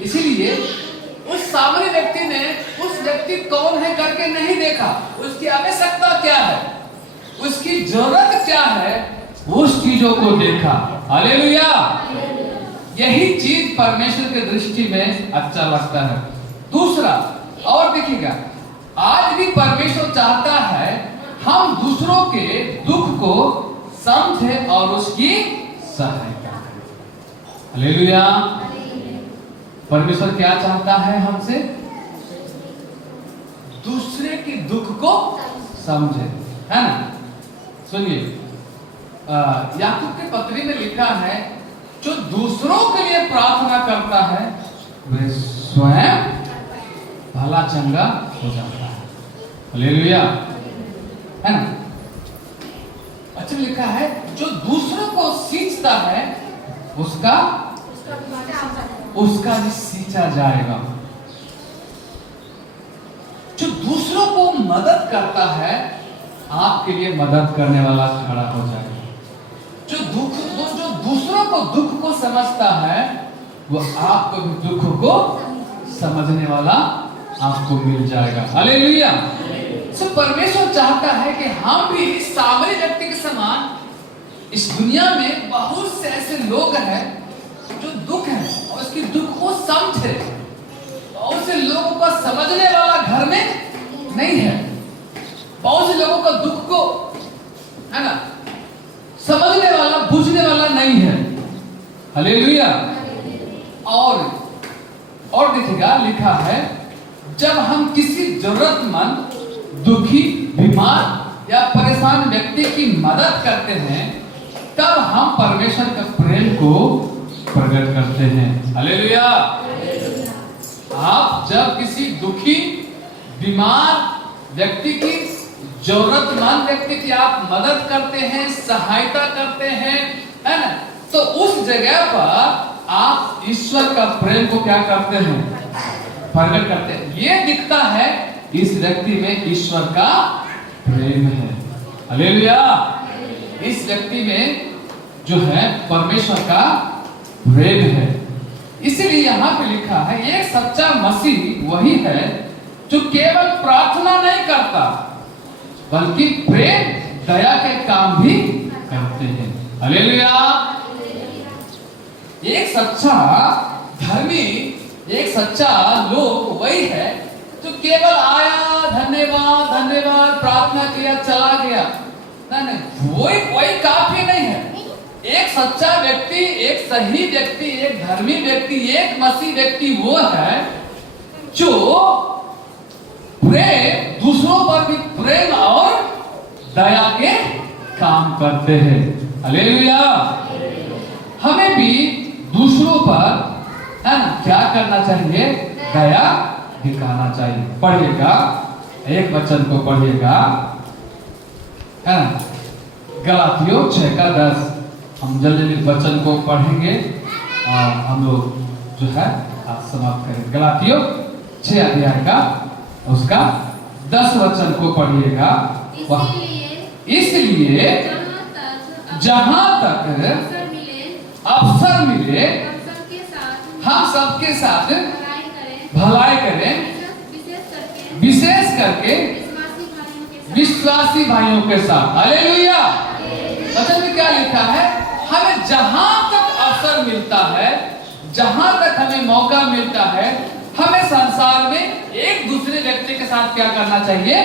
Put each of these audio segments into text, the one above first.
इसीलिए उस सामने व्यक्ति ने उस व्यक्ति कौन है करके नहीं देखा, उसकी आवश्यकता क्या है, उसकी जरूरत क्या है, उस चीजों को देखा। हालेलुया। यही चीज परमेश्वर के दृष्टि में अच्छा लगता है। दूसरा और देखिएगा, आज भी परमेश्वर चाहता है हम दूसरों के दुख को समझे और उसकी सहायता करें। हालेलुया। परमेश्वर क्या चाहता है हमसे? दूसरे के दुख को समझे, है ना। सुनिए, याकूब के पत्री में लिखा है, जो दूसरों के लिए प्रार्थना करता है वह स्वयं भला चंगा हो जाता है। हालेलुया, है ना। अच्छा लिखा है, जो दूसरों को सींचता है उसका भी सींचा जाएगा। जो दूसरों को मदद करता है आपके लिए मदद करने वाला खड़ा हो जाएगा। जो दूसरों को दुख को समझता है वो आपको भी दुख को समझने वाला आपको मिल जाएगा। हालेलुया। सो परमेश्वर चाहता है कि हम भी इस सामने व्यक्ति के समान, इस दुनिया में बहुत से ऐसे लोग हैं जो दुख है और उसकी दुख को समझे, बहुत से लोगों को समझने वाला घर में नहीं है, बहुत से लोगों का दुख को, है ना, समझने वाला बुझने वाला नहीं है। हालेलुया। और देखिएगा, लिखा है, जब हम किसी जरूरतमंद, दुखी, बीमार या परेशान व्यक्ति की मदद करते हैं तब हम परमेश्वर के प्रेम को प्रकट करते हैं। हालेलुया। आप जब किसी दुखी, बीमार व्यक्ति की, जरूरतमंद व्यक्ति की आप मदद करते हैं, सहायता करते हैं, है ना, तो उस जगह पर आप ईश्वर का प्रेम को क्या करते हैं? प्रकट करते हैं। ये दिखता है इस व्यक्ति में ईश्वर का प्रेम है। हालेलुया। इस व्यक्ति में जो है परमेश्वर का प्रेम है। इसीलिए यहाँ पे लिखा है, एक सच्चा मसीह वही है जो केवल प्रार्थना नहीं करता बल्कि प्रेम, दया के काम भी करते हैं। हालेलुया। एक सच्चा धर्मी, एक सच्चा लोग वही है जो केवल आया, धन्यवाद धन्यवाद, प्रार्थना किया, चला गया। नहीं, वही काफी नहीं है। एक सच्चा व्यक्ति, एक सही व्यक्ति, एक धर्मी व्यक्ति, एक मसीह व्यक्ति वो है जो प्रेम, दूसरों पर भी प्रेम और दया के काम करते हैं। हालेलुया। हमें भी दूसरों पर, है ना, क्या करना चाहिए? दया दिखाना चाहिए। पढ़िएगा, एक वचन को पढ़िएगा, है ना, गलातियों 6:10। हम जल्दी वचन को पढ़ेंगे और हम लोग जो है आज समाप्त करेंगे। गलातियों 6 अध्याय का उसका 10 वचन को पढ़िएगा। इसलिए जहां तक अवसर मिले हम सबके साथ भलाई करें, विशेष करके विश्वासी भाइयों के साथ। हालेलुया। वचन में क्या लिखा है? हमें जहां तक अवसर मिलता है, जहां तक हमें मौका मिलता है, हमें संसार में एक दूसरे व्यक्ति के साथ क्या करना चाहिए?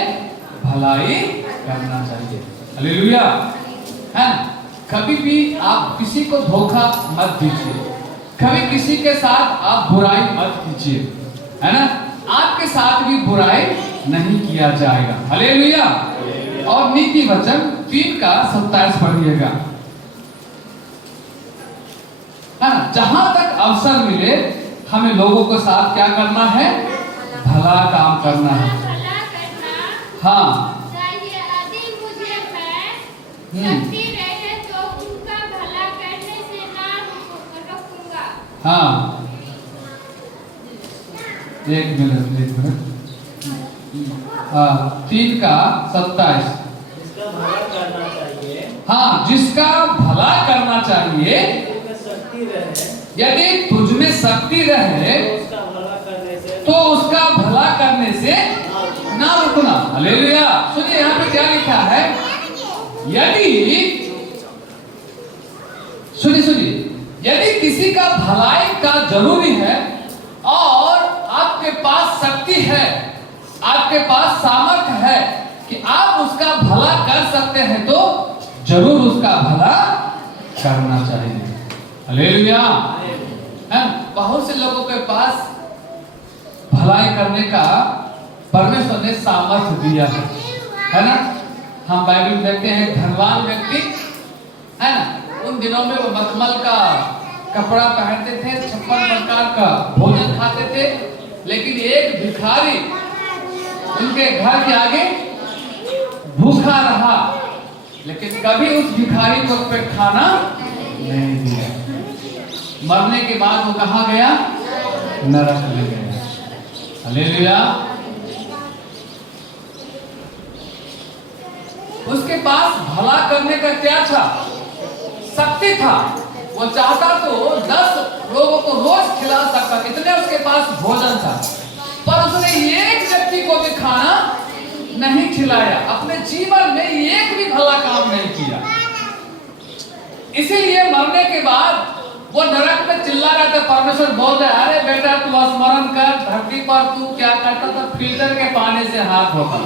भलाई करना चाहिए। हालेलुया। है ना? कभी भी आप किसी को धोखा मत दीजिए, कभी किसी के साथ आप बुराई मत कीजिए, है ना। आपके साथ भी बुराई नहीं किया जाएगा। हालेलुया। और नीति वचन 3:27 पढ़िएगा, है ना। जहां तक अवसर मिले हमें लोगों के साथ क्या करना है? भला काम करना है। हाँ, हाँ, एक मिनट। 3:27। हाँ, जिसका भला करना चाहिए, यदि तुझ में शक्ति रहे भला करने से ना रुकना। हालेलुया। सुनिए यहाँ पे क्या लिखा है, यदि सुनिए यदि किसी का भलाई का जरूरी है और आपके पास शक्ति है, आपके पास सामर्थ्य है कि आप उसका भला कर सकते हैं, तो जरूर उसका भला करना चाहिए। हालेलुया। बहुत से लोगों के पास भलाई करने का परमेश्वर ने सामर्थ्य दिया है ना। हम बाइबल में देखते हैं धनवान व्यक्ति है ना, उन दिनों में वो मखमल का कपड़ा पहनते थे, 56 प्रकार का भोजन खाते थे, लेकिन एक भिखारी उनके घर के आगे भूखा रहा, लेकिन कभी उस भिखारी को पे खाना नहीं दिया। मरने के बाद वो कहाँ गया, नरक में गया। हालेलुया। उसके पास भला करने का क्या था, शक्ति था। वो चाहता तो 10 लोगों को रोज खिला सकता, इतने उसके पास भोजन था, पर उसने एक व्यक्ति को भी खाना नहीं खिलाया, अपने जीवन में एक भी भला काम नहीं किया। इसीलिए मरने के बाद वो नरक में चिल्ला रहा था। परमेश्वर बोल रहे, अरे बेटा तू स्मरण कर, धरती पर तू क्या करता था, फिल्टर के पानी से हाथ धोता,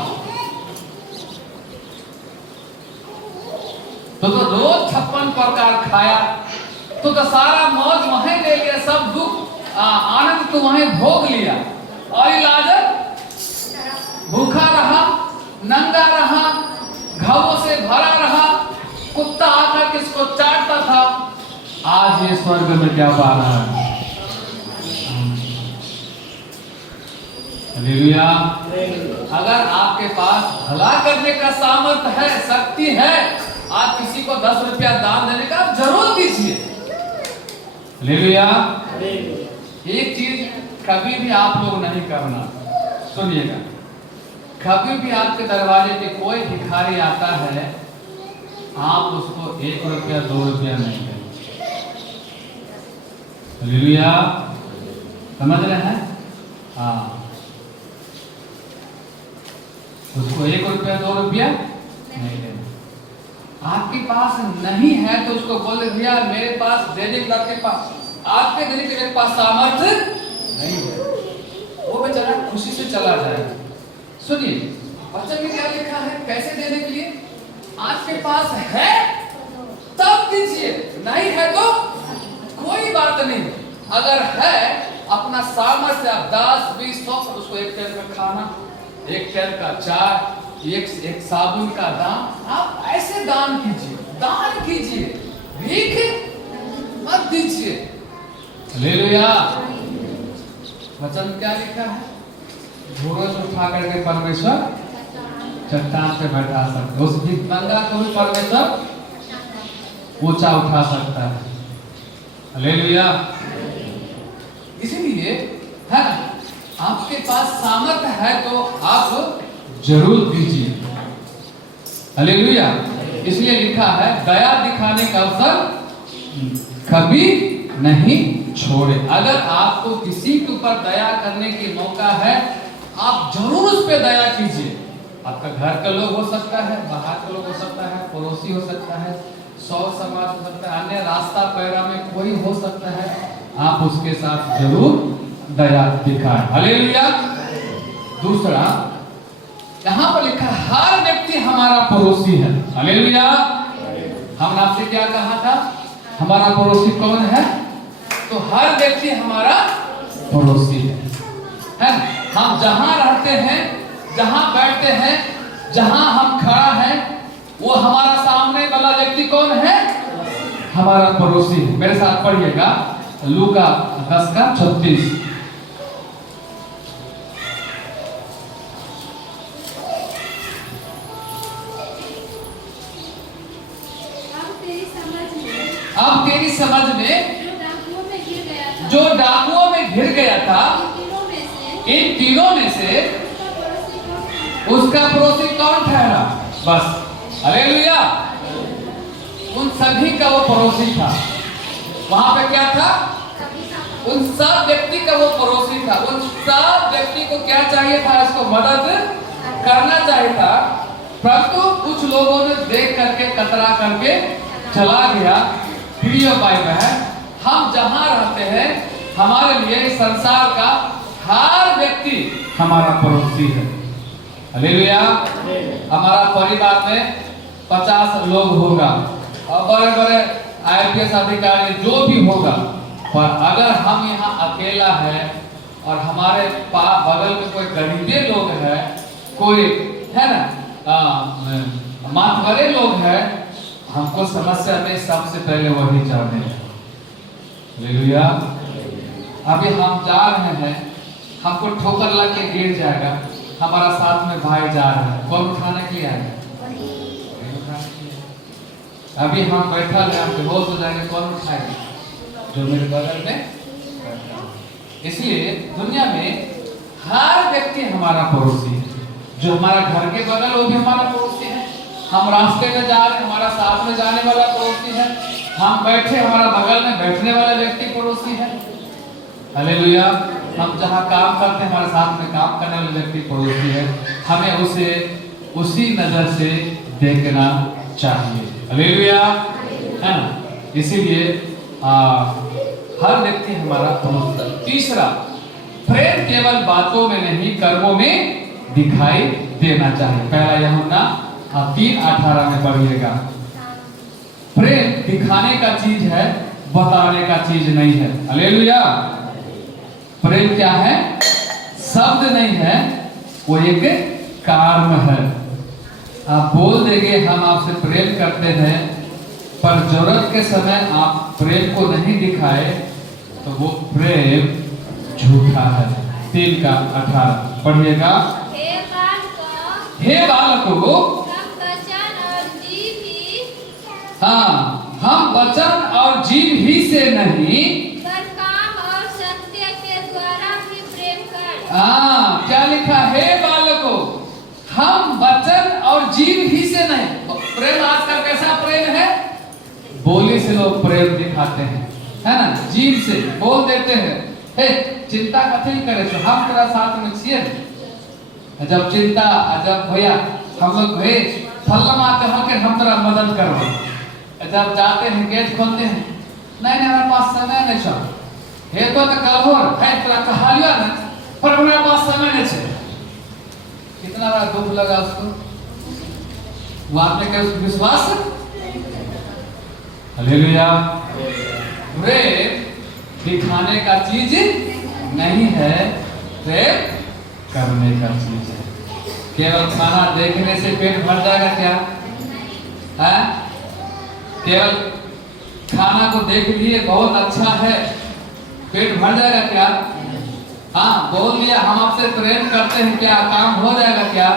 तो रोज 56 प्रकार खाया, तो सारा मौज वहीं ले लिया, सब दुख आनंद तो वहीं भोग लिया, और लाजर भूखा रहा, नंगा रहा, घावों से भरा रहा, कुत्ता आकर किसको चाटता था। आज ये स्वर्ग में क्या पा रहा है। हालेलुया। अगर आपके पास भला करने का सामर्थ्य है, शक्ति है, आप किसी को 10 रुपया दान देने का आप जरूर दीजिए। हालेलुया। एक चीज कभी भी आप लोग नहीं करना, सुनिएगा, कभी भी आपके दरवाजे पे कोई भिखारी आता है, आप उसको 1 रुपया 2 रुपया नहीं देंगे। हालेलुया। समझ रहे हैं? हाँ, उसको 1 रुपया 2 रुपया नहीं देना। आपके पास नहीं है तो उसको बोले, भैया मेरे पास देने के, आपके पास आपके देने के मेरे पास सामर्थ्य नहीं है, वो बेचारा खुशी से चला जाएगा। सुनिए वचन में क्या लिखा है, कैसे देने के लिए, आपके पास है तब दीजिए, नहीं है तो कोई बात नहीं। अगर है अपना सामर्थ्य, आप 10 20 100 उसको 1 टाइम का खाना, 1 टाइम का चाय, एक साबुन का दान, आप ऐसे दान कीजिए, दान कीजिए, भीख मत दीजिए। हालेलुया। वचन क्या लिखा है, धूरज उठा करके परमेश्वर चट्टान पे बैठा सकता है, उस भिखमंगा को भी परमेश्वर ऊंचा उठा सकता है। हालेलुया। इसीलिए है ना, आपके पास सामर्थ्य है तो आप जरूर दीजिए। हालेलुया। इसलिए लिखा है, दया दिखाने का अवसर कभी नहीं छोड़े। अगर आपको किसी के ऊपर दया करने की मौका है, आप जरूर उस पर दया कीजिए। आपका घर का लोग हो सकता है, बाहर का लोग हो सकता है, पड़ोसी हो सकता है, 100 समाज हो सकता है, अन्य रास्ता पैरा में कोई हो सकता है, आप उसके साथ जरूर दया दिखाएं। हालेलुया। दूसरा यहाँ पर लिखा, हर व्यक्ति हमारा पड़ोसी है। हालेलुया। हमने आपसे क्या कहा था, हमारा पड़ोसी कौन है, तो हर व्यक्ति हमारा पड़ोसी है। हम जहां रहते हैं, जहां बैठते हैं, जहां हम खड़ा हैं, वो हमारा सामने वाला व्यक्ति कौन है, हमारा पड़ोसी है। मेरे साथ पढ़िएगा, लूका 10:36। अब तेरी समझ में जो डाकुओं में घिर गया था, इन तीनों में से उसका पड़ोसी कौन ठहरा। बस। हालेलुया। उन सभी का वो पड़ोसी था। वहां पे क्या था, उन सब व्यक्ति का वो पड़ोसी था। उन सब व्यक्ति को क्या चाहिए था, इसको मदद करना चाहिए था, परंतु कुछ लोगों ने देख करके कतरा करके चला गया। प्रिय भाई बहन, हम जहां रहते हैं हमारे लिए संसार का हर व्यक्ति हमारा पड़ोसी है। हालेलुया। हमारा परिवार में 50 लोग होगा और बड़े बड़े IPS अधिकारी जो भी होगा, पर अगर हम यहाँ अकेला है और हमारे बगल में कोई गरीबे लोग है, कोई है ना मातवरे लोग है, हमको समस्या में सबसे पहले वही जाने हैं। हालेलुया। अभी हम जा रहे हैं, हमको ठोकर लग के गिर जाएगा, हमारा साथ में भाई जा रहा है, कौन उठाने के लिए आएगा? अभी हम बैठा है, हम बेहोश हो जाएंगे, कौन उठाएगा? जो मेरे बगल में। इसलिए दुनिया में हर व्यक्ति हमारा पड़ोसी है। जो हमारा घर के बगल वो भी हमारा पड़ोसी है। हम रास्ते में जा रहे, हमारा साथ में जाने वाला पड़ोसी है। हम बैठे, हमारा बगल में बैठने वाला व्यक्ति पड़ोसी है। हालेलुया। हम जहाँ काम करते हैं, हमारे साथ में काम करने वाले व्यक्ति पड़ोसी है। हमें उसे उसी नजर से देखना चाहिए। हालेलुया, है ना? इसीलिए हर व्यक्ति हमारा पड़ोसी। तीसरा, प्रेम केवल बातों में नहीं कर्मों में दिखाई देना चाहिए। पहला यूहन्ना 3:18 में पढ़िएगा। प्रेम दिखाने का चीज है, बताने का चीज नहीं है। हालेलुया। प्रेम क्या है? शब्द नहीं है, वो एक कर्म है। आप बोल देंगे हम आपसे प्रेम करते हैं, पर जरूरत के समय आप प्रेम को नहीं दिखाए तो वो प्रेम झूठा है। 3:18 पढ़िएगा। हे बालकों, हाँ, हम वचन और जीव ही से नहीं, पर काम और सत्य के द्वारा भी प्रेम कर। हाँ, क्या लिखा है बालकों? हम वचन और जीव ही से नहीं। प्रेम आजकल कैसा प्रेम है? बोली से लोग प्रेम दिखाते हैं, है ना? जीव से बोल देते हैं, हे चिंता कथी करे छो, हम तेरा साथ में छिए। जब चिंता, जब भैया हम लोग भे फल्ला मारते हैं कि हम तेरा मदद करो, जब जाते हैं गेट खोलते हैं, नहीं नहीं हमारे पास समय नहीं छो, हे तो कल हो है तेरा कहा लिया ना, पर हमारे पास समय नहीं छे। कितना बड़ा दुख लगा उसको। वो आपने क्या विश्वास है? हालेलुया। प्रेम दिखाने का चीज नहीं है, प्रेम करने का चीज है। केवल खाना देखने से पेट भर जाएगा क्या? है? केवल खाना को देख लिए बहुत अच्छा है, पेट भर जाएगा क्या? हाँ, बोल लिया हम आपसे प्रेम करते हैं, क्या काम हो जाएगा क्या?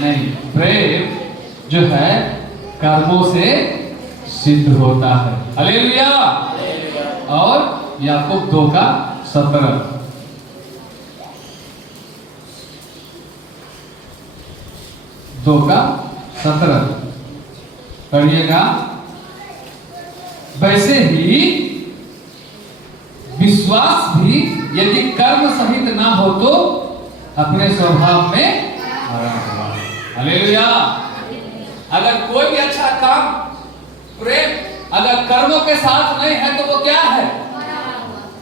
नहीं। प्रेम जो है कर्मों से सिद्ध होता है। हालेलुया। और याकूब 2:17 2:17 पढ़िएगा। वैसे ही विश्वास भी यदि कर्म सहित ना हो तो अपने स्वभाव में मरा हुआ है। हालेलुया। अगर कोई भी अच्छा काम प्रेम अगर कर्मों के साथ नहीं है तो वो क्या है?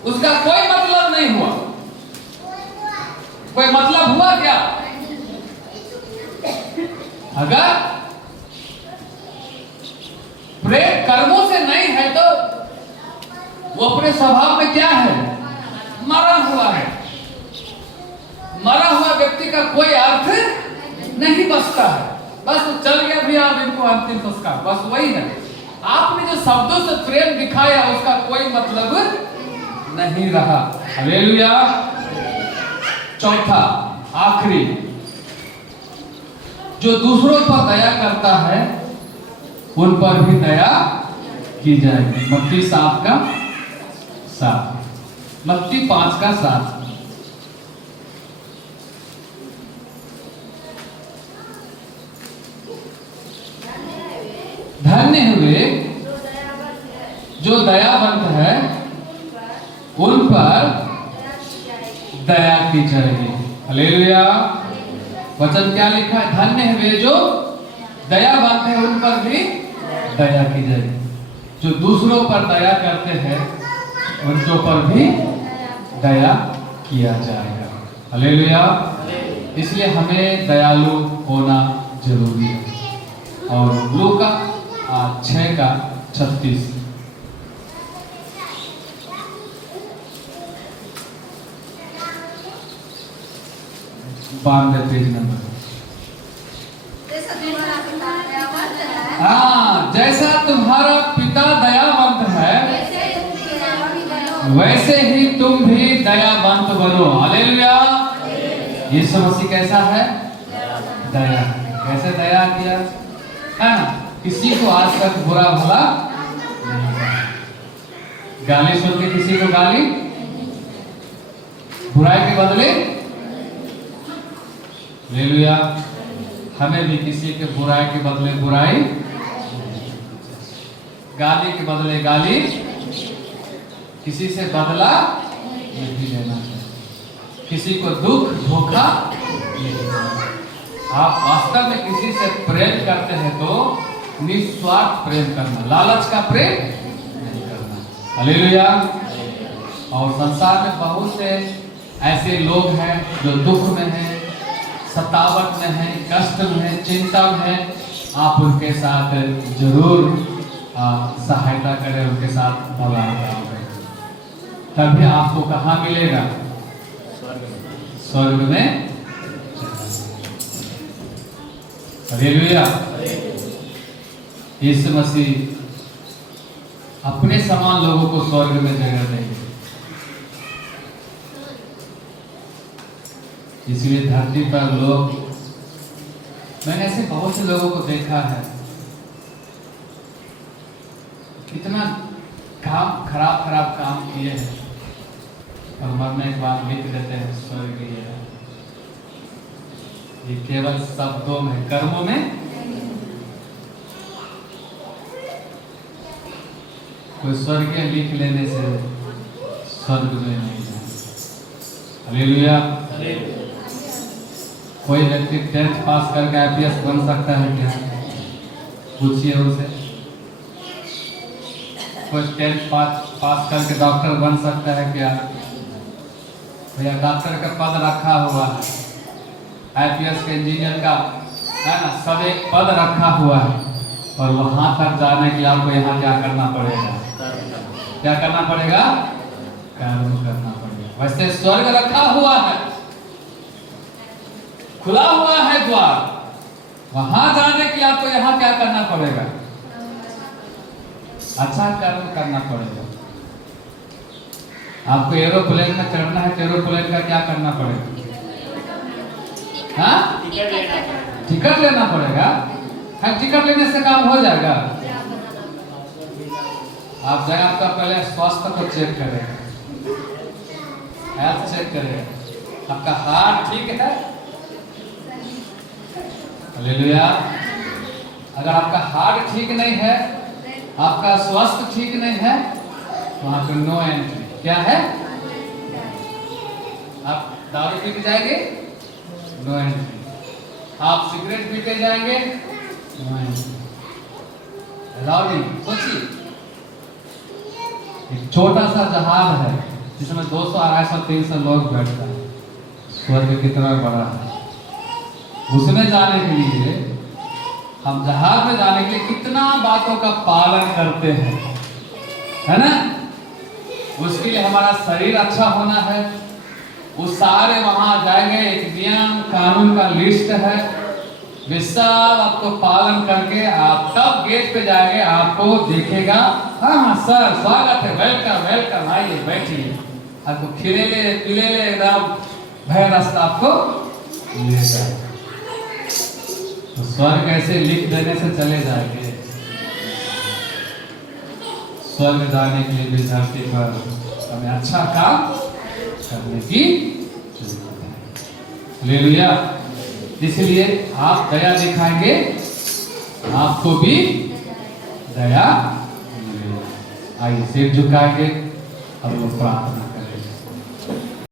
उसका कोई मतलब नहीं हुआ। कोई मतलब हुआ क्या? अगर प्रेम कर्मों से नहीं है तो वो अपने स्वभाव में क्या है? मरा हुआ है। मरा हुआ व्यक्ति का कोई अर्थ नहीं बचता है। बस वो चल गया भी, आप इनको अंतिम संस्कार, बस वही है। आपने जो शब्दों से प्रेम दिखाया उसका कोई मतलब नहीं रहा। हालेलुया। चौथा, आखिरी, जो दूसरों पर दया करता है उन पर भी दया की जाएगी। मत्ती 7:7, मत्ती 5:7। धन्य हुए जो दयावंत है, उन पर दया की जाएगी। हालेलुया। वचन क्या लिखा है? धन्य है वे जो दयावान है, उन पर भी दया की जाएगी। जो दूसरों पर दया करते हैं उनके ऊपर भी दया किया जाएगा। हालेलुया। इसलिए हमें दयालु होना जरूरी है। और लूका 6:36 92 पेज नंबर। हाँ, जैसा तुम्हारा पिता दयावंत है वैसे ही तुम भी दयावंत बनो। हालेलुया। यीशु मसीह कैसा है? दया। कैसे दया किया है ना? किसी को आज तक बुरा भला नहीं कहा। गाली सुन के किसी को गाली, बुराई के बदले। हालेलुया। हमें भी किसी के बुराई के बदले बुराई, गाली के बदले गाली, किसी से बदला नहीं लेना चाहिए। किसी को दुख धोखा नहीं देना। आप वास्तव में किसी से प्रेम करते हैं तो निस्वार्थ प्रेम करना, लालच का प्रेम नहीं करना। हालेलुया। और संसार में बहुत से ऐसे लोग हैं जो दुख में हैं, सतावट में है, कष्ट में है, चिंता में है। आप उनके साथ जरूर सहायता करें, उनके साथ भला काम करें। तभी आपको कहाँ मिलेगा? स्वर्ग में। हालेलुया। यीशु मसीह अपने समान लोगों को स्वर्ग में जगह देंगे। इसलिए धरती पर लोग, मैंने ऐसे बहुत से लोगों को देखा है, कितना काम खराब काम किए हैं और मरने के बाद लिख देते हैं स्वर्गीय है। ये केवल शब्दों में, कर्मों में कोई स्वर्गीय लिख लेने से स्वर्ग में नहीं जाए। हालेलुया। कोई व्यक्ति 10th पास करके IPS बन सकता है क्या? पूछिए उनसे। कोई 10th पास करके डॉक्टर बन सकता है क्या? भैया डॉक्टर का पद रखा हुआ है, IPS के इंजीनियर का है ना, सब एक पद रखा हुआ है। और वहां तक जाने के लिए आपको यहाँ क्या करना पड़ेगा? क्या करना पड़ेगा? कर्म करना पड़ेगा। वैसे स्वर्ग रखा हुआ है, खुला हुआ है द्वार, वहां जाने के लिए आपको यहाँ क्या करना पड़ेगा? अच्छा कर्म करना पड़ेगा। आपको एरोप्लेन में चढ़ना है तो एरोप्लेन का क्या करना पड़ेगा? हाँ, टिकट लेना पड़ेगा। हाँ, टिकट लेने से काम हो जाएगा? आप जाए, आपका पहले स्वास्थ्य को चेक करेगा, हेल्थ चेक करेगा, आपका हार्ट ठीक है। हालेलुया। अगर आपका हार्ट ठीक नहीं है, आपका स्वास्थ्य ठीक नहीं है, तो वहां पे नो एंट्री। क्या है? आप दारू पी के जाएंगे, नो एंट्री। आप सिगरेट पीते जाएंगे, नो एंट्री। अलाउड नहीं। सोचिए, एक छोटा सा जहाज है जिसमें 200, 250, 300 लोग बैठता है। स्वर्ग कितना बड़ा है। उसमें जाने के लिए, हम जहाज में जाने के लिए कितना बातों का पालन करते हैं, है ना? उसके लिए हमारा शरीर अच्छा होना है। वो सारे वहां जाएंगे, एक नियम कानून का लिस्ट है, वे सब आपको पालन करके आप तब गेट पे जाएंगे। आपको देखेगा, हाँ हाँ सर स्वागत है, वेलकम वेलकम, आइए बैठिए। आपको खिलेले पिलेले एकदम भय रास्ता आपको ले जाएगा। तो स्वर्ग ऐसे लिख देने से चले जाएंगे। स्वर्ग जाने के लिए भी धरती पर हमें अच्छा काम करने की जरूरत है। हालेलुया। इसलिए आप दया दिखाएंगे, आपको भी दया मिलेगी। आइए सिर झुकाएंगे, हम लोग प्रार्थना